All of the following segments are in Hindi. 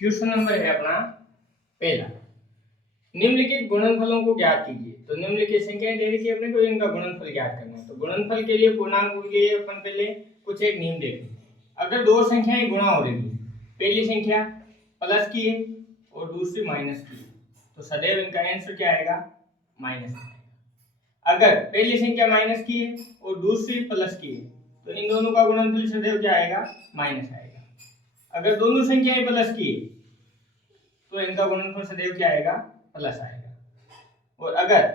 क्वेश्चन नंबर है अपना पहला, निम्नलिखित गुणनफलों को ज्ञात कीजिए। तो निम्नलिखित संख्याएं दे रखी है अपने को, इनका गुणनफल ज्ञात करना है। तो गुणनफल के लिए पूर्णांक के लिए अपन पहले कुछ एक नियम देखें। अगर दो संख्याएं गुणा हो रही है, पहली संख्या प्लस की है और दूसरी माइनस की है, तो सदैव इनका आंसर क्या आएगा? माइनस आएगा। अगर पहली संख्या माइनस की है और दूसरी प्लस की है, तो इन दोनों का गुणनफल सदैव क्या आएगा? माइनस आएगा। अगर दोनों संख्याएं प्लस की है तो इनका गुणनफल सदैव क्या आएगा? प्लस आएगा। और अगर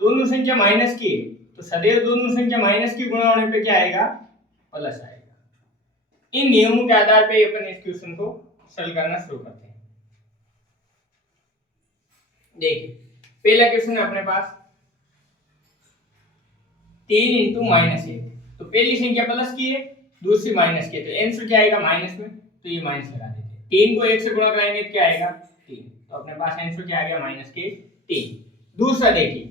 दोनों संख्या माइनस की है तो सदैव दोनों संख्या माइनस की गुणा होने पे क्या आएगा? प्लस आएगा। इन नियमों के आधार पे अपन इस क्वेश्चन को सॉल्व करना शुरू करते हैं। देखिए पहला क्वेश्चन है अपने पास 3 इंटू माइनस 1। तो पहली संख्या प्लस की है, दूसरी माइनस की है, तो आंसर क्या आएगा? माइनस में, तो ये माइनस लगा देते हैं। 3 को 1 से गुणा कराएंगे तो क्या आएगा? 3। तो अपने पास आंसर क्या आ गया? माइनस के 3। दूसरा देखिए,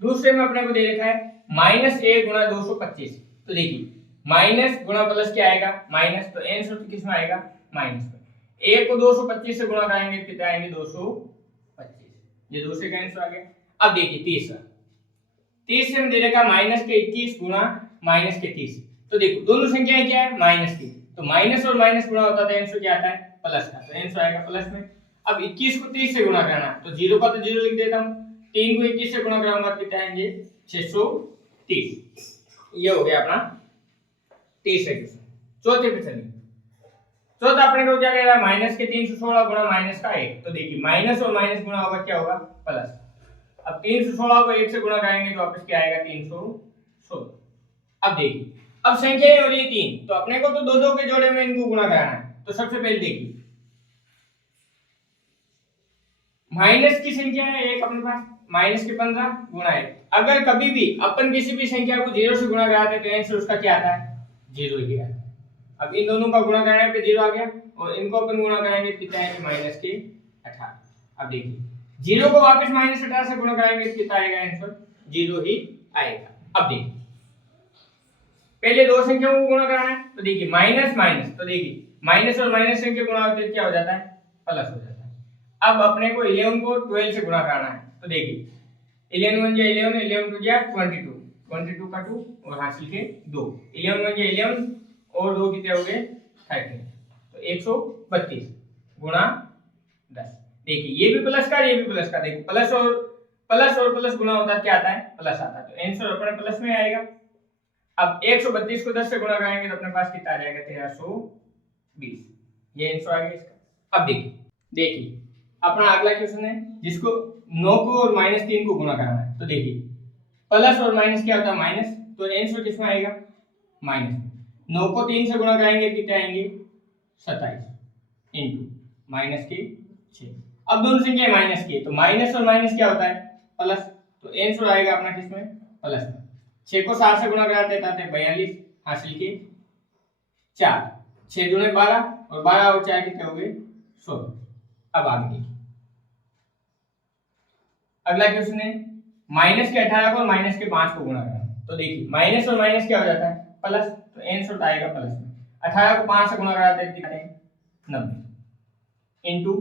दूसरे में अपने को दे रखा है माइनस 1 गुणा 225। तो देखिए माइनस गुणा प्लस क्या आएगा? माइनस, तो आंसर तो किस में आएगा? माइनस में। 1 को 225 से गुणा कराएंगे तो कितना आएंगे? 225। ये दूसरे का आंसर आ गया। अब देखिए तीसरा, तीसरे में दे रखा माइनस के 21 गुणा माइनस के 30। तो देखो दोनों संख्याएं क्या है? माइनस की, तो माइनस और माइनस गुणा होता है, आंसर क्या आता है? प्लस का, तो आंसर आएगा प्लस में। अब 21 को 30 से गुणा करना है, तो 0 का तो 0 लिख देता हूं, 3 को 21 से गुणा कराऊंगा तो कितना आएंगे? 630। ये हो गया अपना तीसरा क्वेश्चन। चौथे पे चलिए। चौथा अपने को क्या कह रहा है? माइनस के 316 गुणा माइनस का 1। तो देखिए माइनस और माइनस गुणा होगा, क्या होगा? प्लस। अब 316 को 1 से गुणा कराएंगे तो वापस क्या आएगा? 316। अब देखिए, अब संख्याएं हो रही है 3, तो अपने को तो दो दो के जोड़े में इनको गुणा कराना है। तो सबसे पहले देखिए माइनस की संख्या है एक अपने पास, माइनस के 15 गुणा 1। अगर कभी भी अपन किसी भी संख्या को 0 से गुणा कराते हैं तो आंसर उसका क्या आता है? 0 ही आता है। अब इन दोनों का गुणा कराने पे 0 आ गया, और इनको अपन गुणा कराएंगे तो कितना आएगा? माइनस के 18। अब देखिए 0 को वापस माइनस 18 से गुणा कराएंगे तो कितना आएगा? आंसर 0 ही आएगा। अब देखिए पहले दो संख्याओं को गुणा कराना है, तो देखिए माइनस माइनस, तो देखिए माइनस और माइनस संख्या गुणा होते हैं, क्या हो जाता है? प्लस हो जाता है। अब अपने को 11 को 12 से गुणा कराना है, तो देखिए 11 1 जा 11, 11 2 जा 22, 22 का 2 और हासिल के 2, 11 1 जा 11 और 2 कितने हो गए? 13, तो 132 गुणा 10। देखिए ये भी प्लस का, ये भी प्लस का। देखिए प्लस और प्लस गुणा होता है, क्या आता है? प्लस आता है, तो आंसर अपने प्लस में आएगा। अब 132 को 10 से गुणा कराएंगे तो अपने पास कितना आ जाएगा? 1320। ये आंसर आ गया इसका। अब देखिए अपना अगला क्वेश्चन है जिसको 9 को और -3 को गुणा कराना है। तो देखिए प्लस और माइनस क्या होता है? माइनस, तो आंसर किसमें आएगा? माइनस। 9 को 3 से गुणा कराएंगे कितने आएंगे? 27 इनटू माइनस के 6। अब दोनों संख्या माइनस की, तो माइनस और माइनस क्या होता है? प्लस, तो आंसर आएगा अपना किसमें? प्लस में। 6 को 7 से गुणा कराते हैं 42 हासिल के 4, 6 दूने 12 और 12 और 4 कितने हो गए? 16। अब आगे देखिए अगला क्वेश्चन है माइनस के 18 को और माइनस के 5 को गुणा करना। तो देखिए माइनस और माइनस क्या हो जाता है? प्लस, तो आंसर आएगा प्लस में। 18 को 5 से गुणा कराते हैं कितने? 90 इनटू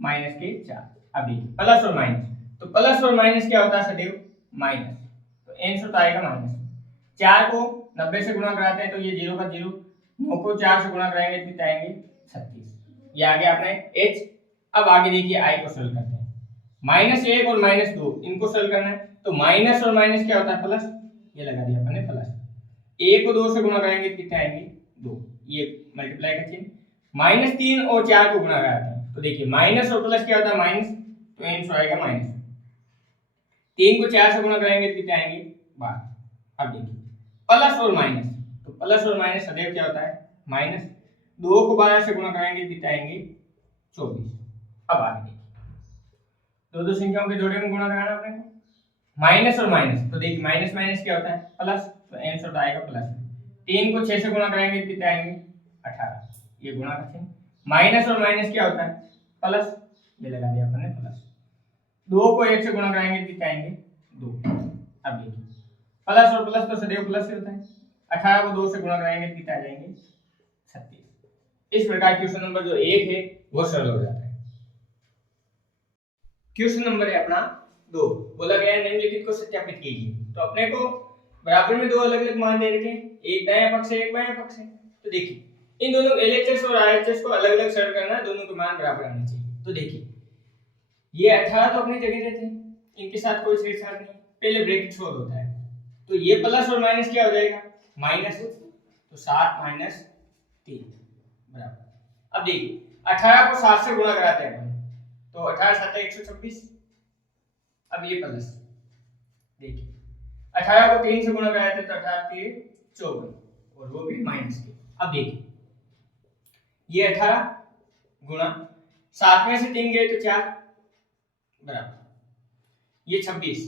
माइनस के 4। अब देखिए प्लस और माइनस, तो प्लस और माइनस क्या होता है? सदैव माइनस, तो आंसर आएगा माइनस। 4 को 90 से गुणा कराते हैं तो ये 0 का 0, 9 को 4 से गुणा कराएंगे तो कितना आएंगे? 36। ये आ गया अपने h। अब आगे देखिए i को सॉल्व करते हैं। -1 और -2 इनको सॉल्व करना है, तो माइनस और माइनस क्या होता है? प्लस, ये लगा दिया अपने प्लस। 1 को 2 से गुणा कराएंगे तो कितने आएंगे? 2, ये मल्टीप्लाई का चिन्ह। -3 और 4 को गुणा कराते हैं, तो देखिए माइनस और प्लस क्या होता है? माइनस, तो आंसर आएगा माइनस। 3 को 4 से गुणा कराएंगे तो कितने आएंगे? 12। अब देखिए प्लस और माइनस, तो प्लस और माइनस सदैव क्या होता है? माइनस। 2 को 12 से गुणा कराएंगे कितने आएंगे? 24। अब आगे देखिए दो संख्याओं के जोड़े में गुणा कराना अपने को, माइनस और माइनस, तो देखिए माइनस माइनस क्या होता है? प्लस, तो आंसर आएगा प्लस। 3 को 6 से गुणा कराएंगे कितने आएंगे? 18, ये गुणा का चिन्ह। माइनस और माइनस क्या होता है? प्लस, ये लगा दिया अपने प्लस। 2 को 1 से गुणा कराएंगे कितने आएंगे? 2। अब देखिए प्लस और प्लस तो सदैव प्लस ही होता है। 18 को 2 से गुणा कराएंगे कितने आ जाएंगे? 36। इस प्रकार क्वेश्चन नंबर जो 1 है वो सरल हो जाता है। क्वेश्चन नंबर है अपना 2, बोला गया है निम्नलिखित को सत्यापित कीजिए। तो अपने को बराबर में दो अलग अलग मान दे रखे हैं, एक दायां पक्ष है एक बायां पक्ष है। तो देखिए इन दोनों LHS और RHS को अलग अलग सरल करना है, दोनों के मान बराबर आने चाहिए। तो देखिए ये 18 तो अपनी जगह रहते हैं, इनके साथ कोई छेड़छाड़ नहीं, पहले ब्रैकेट छोड़ होता है। तो ये प्लस और माइनस क्या हो जाएगा, माइनस, तो 7 माइनस 3 बराबर। अब देखिए 18 को 7 से गुणा कराते हैं अपन, तो 18 7 126। अब ये प्लस, देखिए 18 को 3 से गुणा कराते हैं तो 18 के 54 और वो भी माइनस के। अब देखिए ये 18 गुणा 7 में से 3 गए तो 4 बराबर, ये 26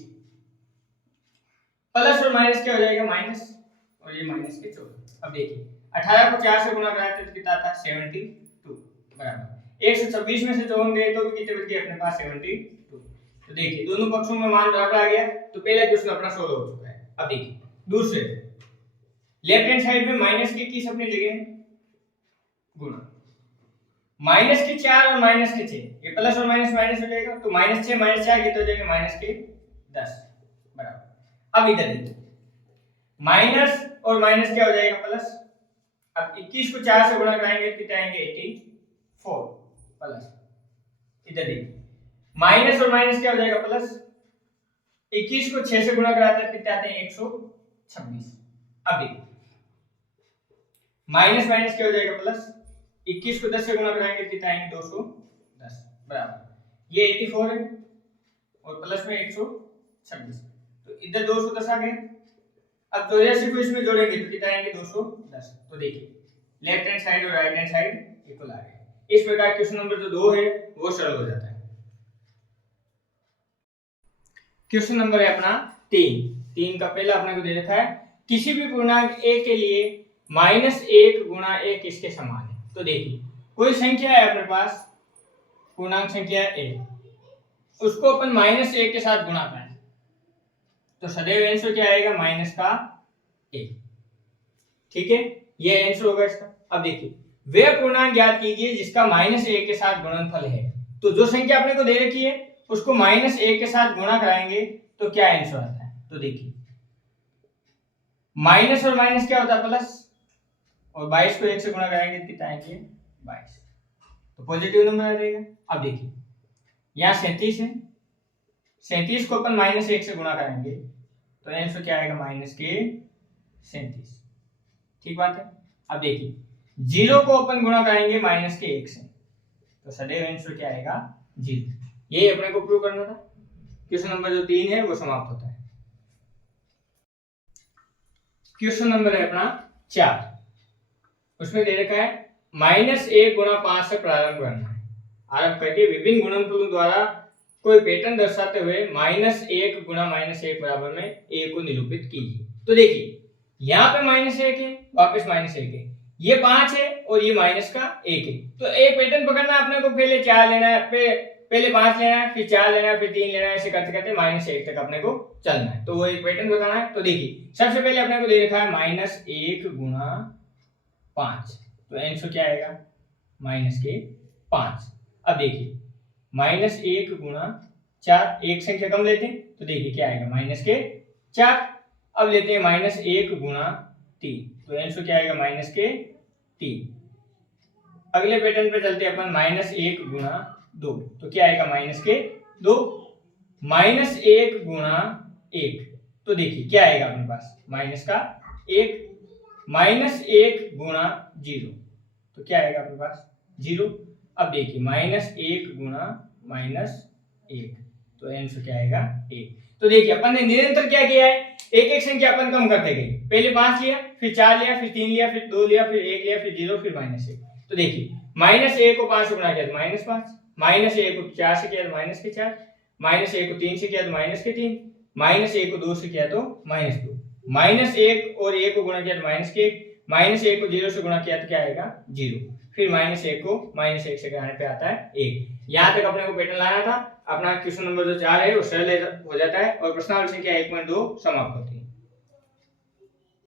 प्लस और माइनस क्या हो जाएगा, माइनस, और ये माइनस के 14। अब देखिए 18 को 4 से गुणा कराते तो कितना था, 72 बराबर। 126 में से 54 गए तो कितने बच गए अपने पास, 72। तो देखिए दोनों पक्षों में मान बराबर आ गया, तो पहला क्वेश्चन अपना सोल्व हो चुका है। अब देखिए दूसरे लेफ्ट हैंड साइड में माइनस की किस अपनी जगह गुणा, माइनस के 4 और माइनस के 6, ये प्लस और माइनस माइनस हो जाएगा, तो माइनस 6 माइनस 4 कितने हो जाएंगे, माइनस के 10 बराबर। अब इधर देखिए माइनस और माइनस क्या हो जाएगा, प्लस। अब 21 को 4 से गुणा कराएंगे तो कितने आएंगे, 84 प्लस। इधर देखिए माइनस और माइनस क्या हो जाएगा, प्लस। 21 को 6 से गुणा कराते हैं कितने आते हैं, 126। अब देखिए माइनस माइनस क्या हो जाएगा, प्लस। 21 को 10 से गुणा कराएंगे कितने आएंगे, 210 बराबर। ये 84 है और प्लस में 126, तो इधर 210 आ गया। अब 84 को इसमें जोड़ेंगे तो कितने आएंगे, 210। तो देखिए लेफ्ट हैंड साइड और राइट हैंड साइड इक्वल आ गए। इस प्रकार क्वेश्चन नंबर जो 2 है वो सरल हो जाता है। क्वेश्चन नंबर है अपना 3 का पहला अपने को दे रखा है, किसी भी पूर्णांक a के लिए -1 गुणा a किसके समान है। तो देखिए कोई संख्या है अपने पास, पूर्णांक संख्या a, उसको अपन -1 के साथ गुणा करें तो सदैव आंसर क्या आएगा, माइनस का a। ठीक है, ये आंसर होगा इसका। अब देखिए वह पूर्णांक ज्ञात कीजिए जिसका -1 के साथ गुणनफल है। तो जो संख्या अपने को दे रखी है उसको -1 के साथ गुणा कराएंगे तो क्या आंसर आता है। तो देखिए माइनस और माइनस क्या होता है, प्लस, और 22 को 1 से गुणा कराएंगे तो कितना आएंगे, 22, तो पॉजिटिव नंबर आ जाएगा। अब देखिए यहाँ 37 है, 37 को अपन -1 से गुणा कराएंगे तो आंसर क्या आएगा, -37। ठीक बात है। अब देखिए 0 को अपन गुणा कराएंगे -1 से तो सदैव आंसर क्या आएगा, 0। ये अपने को प्रूव करना था। क्वेश्चन नंबर जो 3 है वो समाप्त होता है। क्वेश्चन नंबर है अपना 4, उसमें दे रखा है -1 गुणा 5 से प्रारंभ करना है। आरंभ करके विभिन्न गुणनफलों द्वारा कोई पैटर्न दर्शाते हुए -1 गुणा -1 बराबर में a को निरूपित कीजिए। तो देखिए यहाँ पे -1 है, वापस -1 है, ये 5 है और ये माइनस का 1 है। तो एक पैटर्न पकड़ना अपने को, पहले 4 लेना है, पहले 5 लेना है, फिर 4 लेना है, फिर 3 लेना है, ऐसे करते करते -1 तक अपने को चलना है। तो वो एक पैटर्न बताना है। तो देखिए सबसे पहले अपने को दे रखा है -1 गुणा 5, तो आंसर क्या आएगा, -5। अब देखिए -1 गुणा 4, एक संख्या कम लेते हैं तो देखिए क्या आएगा, -4। अब लेते हैं -1 गुणा 3, तो आंसर क्या आएगा, -3। अगले पैटर्न पे चलते हैं अपन, -1 गुणा 2, तो क्या आएगा, -2। -1 गुणा 1, तो देखिए क्या आएगा अपने पास, -1। -1 गुणा 0, तो क्या आएगा अपने पास, 0। अब देखिए -1 गुणा -1, तो आंसर क्या आएगा, 1। तो देखिए अपन ने निरंतर क्या किया है, एक एक संख्या अपन कम करते गए। पहले 5 लिया, फिर 4 लिया, फिर 3 लिया, फिर 2 लिया, फिर 1 लिया, फिर 0, फिर -1। तो देखिए -1 को 5 से गुणा किया तो -5, -1 को 4 से किया तो -4, -1 को 3 से किया तो -3, -1 को 2 से किया तो -2, -1 और 1 को गुणा किया तो -1, -1 को 0 से गुणा किया तो क्या आएगा, 0, फिर -1 को -1 से कराने पे आता है 1। यहाँ तक अपने को पैटर्न लाना था। अपना क्वेश्चन नंबर जो 4 है वो सरल हो जाता है और प्रश्नावली संख्या 1.2 समाप्त होती है।